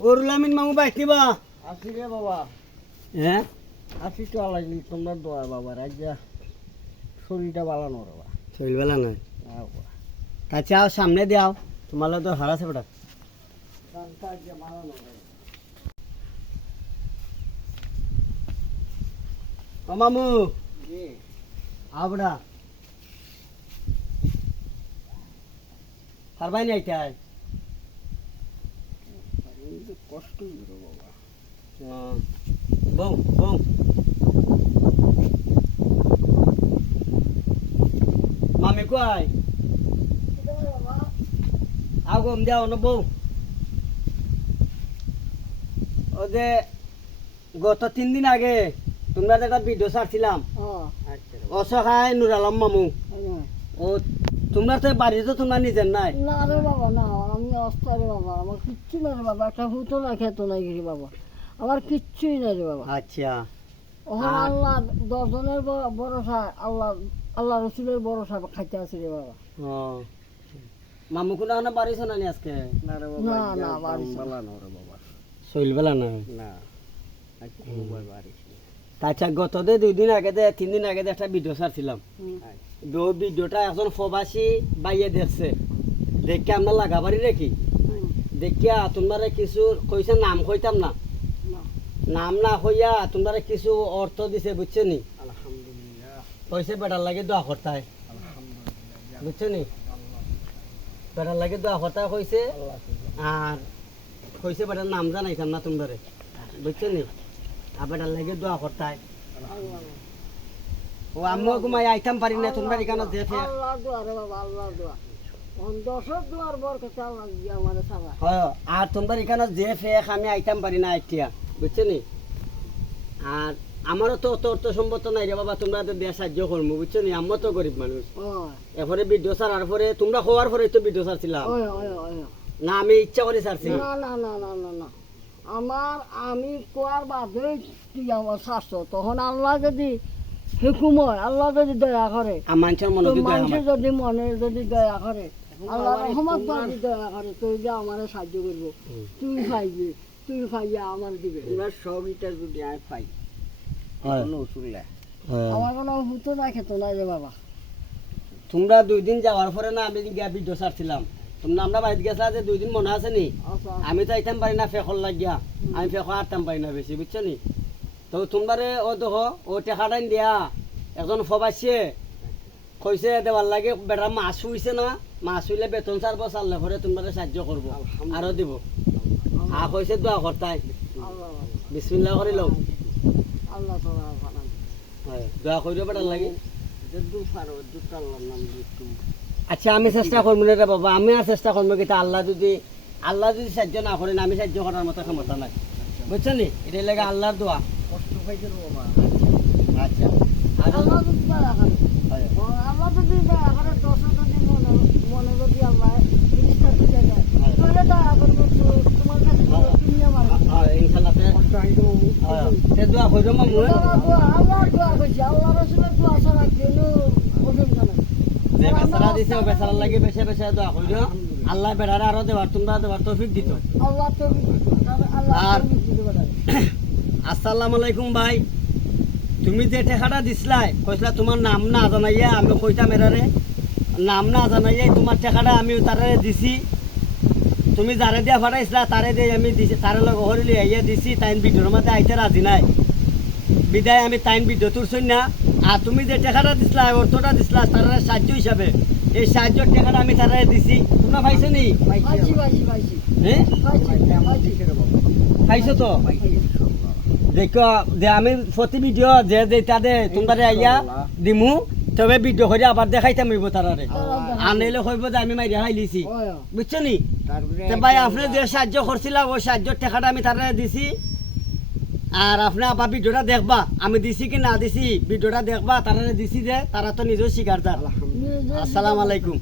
ওরুলামিন মামু ভাই কিবা আসি রে বাবা, হ্যাঁ আসি তো লাগলি তোমরা দোয়া বাবা, রাজ্যা শরীরটা বালানো বাবা। শরীর বেলা নাই না বাবা, তাছে আও সামনে দিয়াও তোমার তো হারাছে বেটা কানটা আজ্ঞা বালানো বাবা। ও মামু জি, আও বেটা পারবাই নাই তাই কিন্তু কষ্ট রে বাবা। বউ বউ মামি কই আও গম যাও না বউ ও যে গত 3 দিন আগে তোমরা একটা ভিডিও ছাড়ছিলাম আচ্ছা অসহায় নুর আলম মামু রে ও তোমরা তো বাড়ি তো তোমরা নিজের নাই না রে বাবা, না আমি অস্তা রে বাবা, আমার কিচ্ছু না রে বাবা, একটা হুতো না খেত না গিরি বাবা, আমার কিচ্ছুই না রে বাবা। আচ্ছা ওখানে আল্লাহ 10 জনের ভরসা, আল্লাহ রসুলের ভরসা খাইতে আছে রে বাবা। ও মামু কোনো না বাড়ি শোনানি আজকে না রে বাবা, না বাড়ি বালানো রে বাবা। শৈল বেলা নাই না আজকে বাড়ি আচ্ছা গত 2 দিন আগে 3 দিন আগে একটা ভিডিও ছাড়ছিলাম ভিডিওটা একজন প্রবাসী বাইয়ে দেখছে দেখে আমরা লাগাবাড়ি রেখি দেখিয়া তোমরা কিছু কইছে নাম কইতাম না নাম না হইয়া তোমরা কিছু অর্থ দিছে বুঝছো নি আলহামদুলিল্লাহ, কইছে বেটার লাগে দোয়া করতায় আলহামদুলিল্লাহ, বুঝছো নি বেটার লাগে দোয়া করতায় কইছে আল্লাহ আর কইছে বেটার নাম জানাইতাম না তোমরা বুঝছো নি আর বেটার লাগে দোয়া করতায় ও আমিও ঘুমাই আইতাম পারি না তোমরা এখানে দেখে আল্লাহ দোয়া রে বাবা, আল্লাহ দোয়া, দশক দোয়ার বরকতে আল্লাহ দিয়ে আমাদের সারা। হয় আর তোমরা এখানে যে ফেক আমি আইতাম পারি না আইটিয়া বুঝছো নি আর আমারও তো অত অর্থ সম্পদ নাই রে বাবা তোমরা তো দিয়ে সাহায্য করবো বুঝছো নি আমিও তো গরিব মানুষ এরপরে ভিডিও ছাড়ার পরে তোমরা হওয়ার পরে তো ভিডিও ছাড়ছিলাম না আমি ইচ্ছা করে ছাড়ছি না না না না না না, আমার আমি কোয়ার বাদে তুই আমার শাস্ত্র, তখন আল্লাহ যদি হুকুম হয়, আল্লাহ যদি দয়া করে, মানুষের মনে তো যদি হয় মানুষের আমার। যদি মনে যদি দয়া করে, আল্লাহ রহমত যদি দয়া করে, তুই যে আমার সাহায্য করবো, তুই পাইবি, তুই পাইয়া আমার দিবে। তোমরা সবইটা যদি আমি পাই হয়, কোনো উসুল নাই। হয়। আমার কোনো হুতো না খেত না রে বাবা। তোমরা 2 দিন যাওয়ার পরে না আমি গিয়া ভিডিও ছাড়ছিলাম তোমরা আমরা বাড়িতে গেছিলা যে 2 দিন মনে আছে নি আচ্ছা আমি তো আইতাম পারি না ফেকল লাগিয়া আমি ফেক আরতাম পারি না বেশি বুঝছো নি তো তোমরারে ও দেখো ও টেকাটাইন দিয়া একজন ফবাসিয়ে কইছে দেওয়ার লাগে বেটা মাছ হইছে না মাছ হইলে বেতন ছাড়বো চাললে পরে তোমরা সাহায্য করবো আরো দিব কইছে দোয়া করতাই আল্লাহ বিসমিল্লাহ করে লও আল্লাহ তোরা বানান। হয় দোয়া করিও বেটার লাগে যদি পারো দুটো আল্লাহর নাম দিয়ে একটু আচ্ছা আমি চেষ্টা করবো না রে বাবা আমি আর চেষ্টা করবো কিন্তু আল্লাহ যদি সাহায্য না করেন আমি সাহায্য করার মতো ক্ষমতা নাই বুঝছো নি এটাই লাগে আল্লাহর দোয়া কষ্ট পাইতে বাবা। আচ্ছা আর আল্লাহ যদি দয়া করে, হয়। আল্লাহ যদি দয়া করে, দশ যদি মনে যদি আল্লাহ জিনিসটা দিতে দেয়, তাহলে দয়া করবে, তোমার কাছে তুমি আমার ইনশাল্লাহ কষ্ট হইতো তে দোয়া কইরো মামু আল্লাহ দোয়া করছি, আল্লাহ রসুলের দোয়া ছাড়া কেন অসুবিধা নাই। যে বেচারা দিছে ও বেচারার লাগে বেশি বেশি দোয়া কইরো আল্লাহ বেড়ারে আরো দেবার তোমরা দেবার তৌফিক দিত আল্লাহ তো আল্লাহ আর- দিতে পারে। আসসালামু আলাইকুম ভাই তুমি যে টাকাটা দিছলাই কইছলা তোমার নাম না জানাইয়া আমি কইতাম এরারে নাম না জানাইয়া তোমার টাকাটা আমি তারে দিছি তুমি যারে দিয়া ফাটাইছিলা তারে দিয়ে আমি দিছি তারে লগ হরিলি আইয়া দিছি তাইন ভিডিওর মধ্যে আইতে রাজি নাই বিদায় আমি তাইন ভিডিও তুলছই না আর তুমি যে টাকাটা দিছলা অর্থটা দিছলা তার সাহায্য হিসাবে এই সাহায্যের টাকাটা আমি তারে দিছি তোমরা পাইছো নি পাইছি পাইছি পাইছি হ্যাঁ পাইছি পাইছো তো দেখো যে আমি প্রতি ভিডিও যে যেটা দে তোমরা আইয়া দিমু তবে ভিডিও করে আবার দেখাইতাম হইব তারারে আনাইলে হইব যে আমি মাইরা খাইলিছি বুঝছো নি তারপরে তো ভাই আপনি যে সাহায্য করছিলাম ওই সাহায্যের টাকাটা আমি তারা দিছি আর আপনি আবার ভিডিওটা দেখবা আমি দিছি কি না দিছি ভিডিওটা দেখবা তারা দিছি যে তারা তো নিজেও শিকার তার আসসালামু আলাইকুম